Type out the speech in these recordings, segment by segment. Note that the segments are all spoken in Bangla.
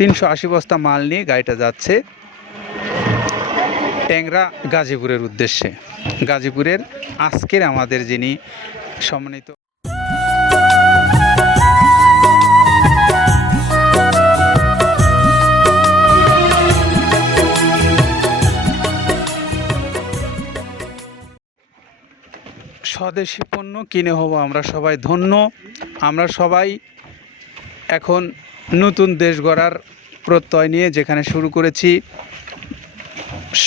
তিনশো আশি বস্তা মাল নিয়ে গাড়িটা যাচ্ছে ট্যাংরা গাজীপুরের উদ্দেশ্যে। গাজীপুরের আজকের আমাদের যিনি সম্মানিত স্বদেশি পণ্য কিনে হব আমরা সবাই ধন্য। আমরা সবাই এখন নতুন দেশ গড়ার প্রত্যয় নিয়ে যেখানে শুরু করেছি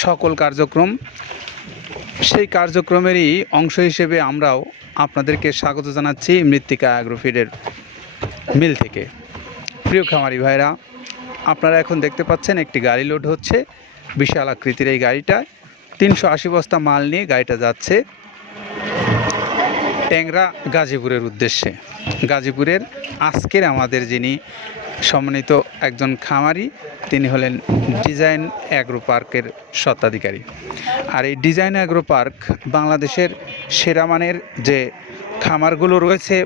সকল কার্যক্রম, সেই কার্যক্রমেরই অংশ হিসেবে আমরাও আপনাদেরকে স্বাগত জানাচ্ছি মৃত্তিকা অ্যাগ্রোফিডের মিল থেকে। প্রিয় খামারি ভাইরা, আপনারা এখন দেখতে পাচ্ছেন একটি গাড়ি লোড হচ্ছে, বিশাল আকৃতির এই গাড়িটা। তিনশো আশি বস্তা মাল নিয়ে গাড়িটা যাচ্ছে। ট্যাংরা গাজীপুরের উদ্দেশ্যে। গাজীপুরের আজকের আমাদের যিনি সম্মানিত একজন খামারি, তিনি হলেন ডিজাইন অ্যাগ্রো পার্কের স্বত্বাধিকারী। আর এই ডিজাইন অ্যাগ্রো পার্ক বাংলাদেশের সেরা মানের যে খামারগুলো রয়েছে,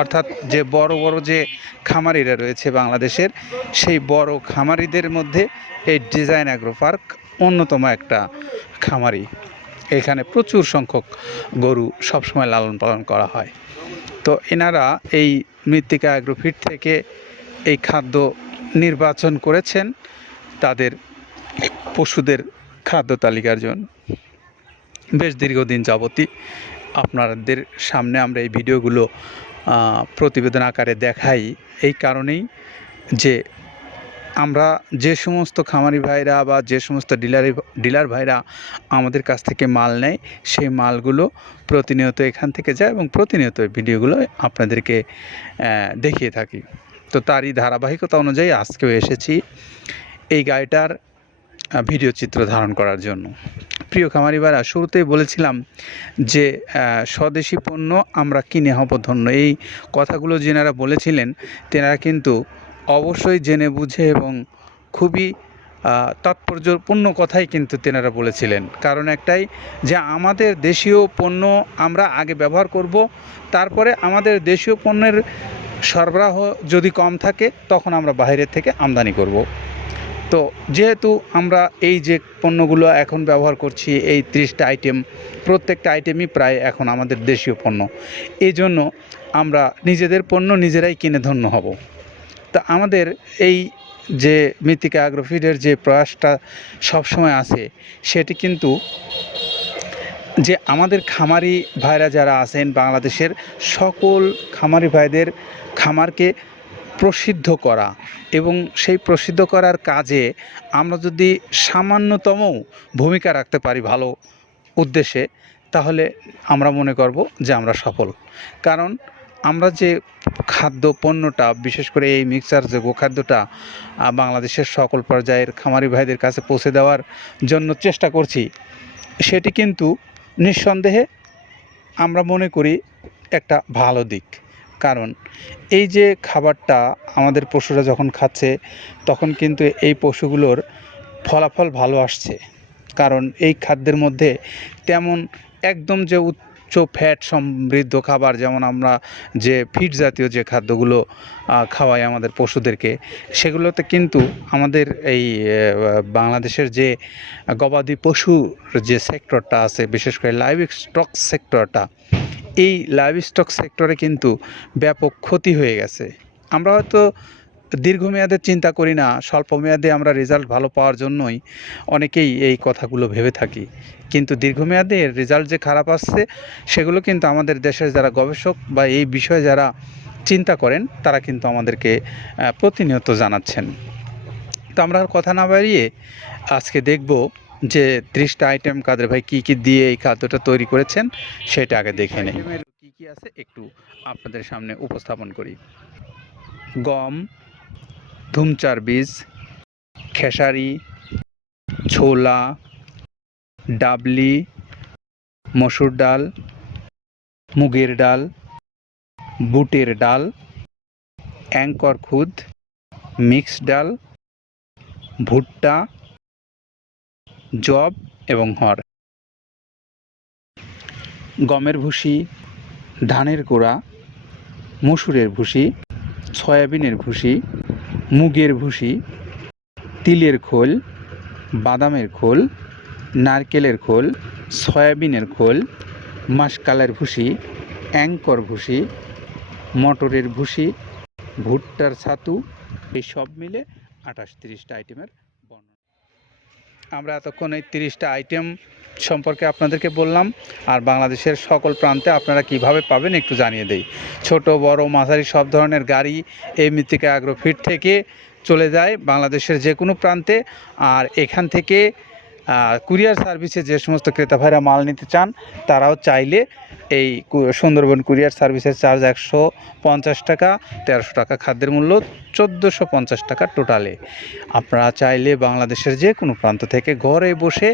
অর্থাৎ যে বড় বড় যে খামারিরা রয়েছে বাংলাদেশের, সেই বড় খামারিদের মধ্যে এই ডিজাইন অ্যাগ্রো পার্ক অন্যতম একটা খামারি। এখানে প্রচুর সংখ্যক গরু সবসময় লালন পালন করা হয়। তো এনারা এই মৃত্তিকা অ্যাগ্রোফিট থেকে এই খাদ্য নির্বাচন করেছেন। তাদের পশুদের খাদ্য তালিকার জন্য। বেশ দীর্ঘদিন যাবতই আপনাদের সামনে আমরা এই ভিডিওগুলো প্রতিবেদন আকারে দেখাই। এই কারণেই যে আমরা যে সমস্ত খামারি ভাইরা বা যে সমস্ত ডিলারি ডিলার ভাইরা আমাদের কাছ থেকে মাল নেয়, সেই মালগুলো প্রতিনিয়ত এখান থেকে যায় এবং প্রতিনিয়ত ভিডিওগুলো আপনাদেরকে দেখিয়ে থাকি। তো তারই ধারাবাহিকতা অনুযায়ী আজকেও এসেছি এই গাড়িটার ভিডিও চিত্র ধারণ করার জন্য। প্রিয় খামারি ভাইরা, শুরুতেই বলেছিলাম যে স্বদেশি পণ্য আমরা কিনে হব ধন্য। এই কথাগুলো যেনারা বলেছিলেন, তেনারা কিন্তু অবশ্যই জেনে বুঝে এবং খুবই তাৎপর্যপূর্ণ কথাই কিন্তু তেনারা বলেছিলেন। কারণ একটাই যে আমাদের দেশীয় পণ্য আমরা আগে ব্যবহার করব, তারপরে আমাদের দেশীয় পণ্যের সরবরাহ যদি কম থাকে, তখন আমরা বাইরের থেকে আমদানি করব। তো যেহেতু আমরা এই যে পণ্যগুলো এখন ব্যবহার করছি, এই ত্রিশটা আইটেম, প্রত্যেকটা আইটেমই প্রায় এখন আমাদের দেশীয় পণ্য। এই জন্য আমরা নিজেদের পণ্য নিজেরাই কিনে ধন্য হব। তা আমাদের এই যে মৃত্তিকা অ্যাগ্রোফিডের যে প্রয়াসটা সবসময় আছে, সেটি কিন্তু যে আমাদের খামারি ভাইরা যারা আছেন বাংলাদেশের, সকল খামারি ভাইদের খামারকে প্রসিদ্ধ করা এবং সেই প্রসিদ্ধ করার কাজে আমরা যদি সামান্যতম ভূমিকা রাখতে পারি ভালো উদ্দেশ্যে, তাহলে আমরা মনে করব যে আমরা সফল। কারণ আমরা যে খাদ্য পণ্যটা, বিশেষ করে এই মিক্সার যে গোখাদ্যটা বাংলাদেশের সকল পর্যায়ের খামারি ভাইদের কাছে পৌঁছে দেওয়ার জন্য চেষ্টা করছি, সেটি কিন্তু নিঃসন্দেহে আমরা মনে করি একটা ভালো দিক। কারণ এই যে খাবারটা আমাদের পশুরা যখন খাচ্ছে, তখন কিন্তু এই পশুগুলোর ফলাফল ভালো আসছে। কারণ এই খাদ্যের মধ্যে তেমন একদম যে উচ্চ ফ্যাট সমৃদ্ধ খাবার, যেমন আমরা যে ফিড জাতীয় যে খাদ্যগুলো খাওয়াই আমাদের পশুদেরকে, সেগুলোতে কিন্তু আমাদের এই বাংলাদেশের যে গবাদি পশুর যে সেক্টরটা আছে, বিশেষ করে লাইভ স্টক সেক্টরটা এই লাইভ স্টক সেক্টরে কিন্তু ব্যাপক ক্ষতি হয়ে গেছে। আমরা হয়তো দীর্ঘমেয়াদে চিন্তা করি না স্বল্প মেয়াদে আমরা রেজাল্ট ভালো পাওয়ার জন্যই অনেকেই এই কথাগুলো ভেবে থাকি। কিন্তু দীর্ঘমেয়াদে রেজাল্ট যে খারাপ আসছে, সেগুলো কিন্তু আমাদের দেশের যারা গবেষক বা এই বিষয়ে যারা চিন্তা করেন, তারা কিন্তু আমাদেরকে প্রতিনিয়ত জানাচ্ছেন। তো আমরা আর কথা না বাড়িয়ে আজকে দেখব যে ত্রিশটা আইটেম কাদের ভাই কী কী দিয়ে এই খাদ্যটা তৈরি করেছেন, সেটা আগে দেখে নেই। কী কী আছে একটু আপনাদের সামনে উপস্থাপন করি। গম ধুমচার বীজ, খেসারি, ছোলা, ডাবলি, মসুর ডাল, মুগের ডাল, বুটের ডাল, অ্যাঙ্কর খুদ, মিক্স ডাল, ভুট্টা, জব এবং হর। গমের ভুসি, ধানের গোড়া, মসুরের ভুসি, সয়াবিনের ভুসি মুগের ভুসি, তিলের খোল, বাদামের খোল, নারকেলের খোল, সয়াবিনের খোল, মাসকালের ভুসি অ্যাঙ্কর ভুসি, মটরের ভুসি, ভুট্টার ছাতু, এই সব মিলে আঠাশ তিরিশটা আইটেমের আমরা এতক্ষণ এই তিরিশটা আইটেম সম্পর্কে আপনাদেরকে বললাম, আর বাংলাদেশের সকল প্রান্তে আপনারা কীভাবে পাবেন একটু জানিয়ে দেই। ছোট, বড়, মাঝারি সব ধরনের গাড়ি এই মৃত্তিকা অ্যাগ্রোফিট থেকে চলে যায় বাংলাদেশের যে কোনো প্রান্তে, আর এখান থেকে কুরিয়ার সার্ভিসে যে সমস্ত ক্রেতা ভাইরা মাল নিতে চান, তারাও চাইলে এই সুন্দরবন কুরিয়ার সার্ভিসের চার্জ একশো পঞ্চাশ টাকা, তেরোশো টাকা খাদ্যের মূল্য চোদ্দোশো পঞ্চাশ টাকা টোটালে। আপনারা চাইলে বাংলাদেশের যে কোনো প্রান্ত থেকে ঘরে বসে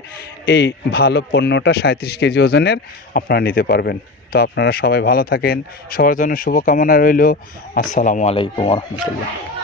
এই ভালো পণ্যটা সাঁত্রিশ কেজি ওজনের আপনারা নিতে পারবেন। তো আপনারা সবাই ভালো থাকেন, সবার জন্য শুভকামনা রইল। আসসালামু আলাইকুম রহমতুল্লাহ।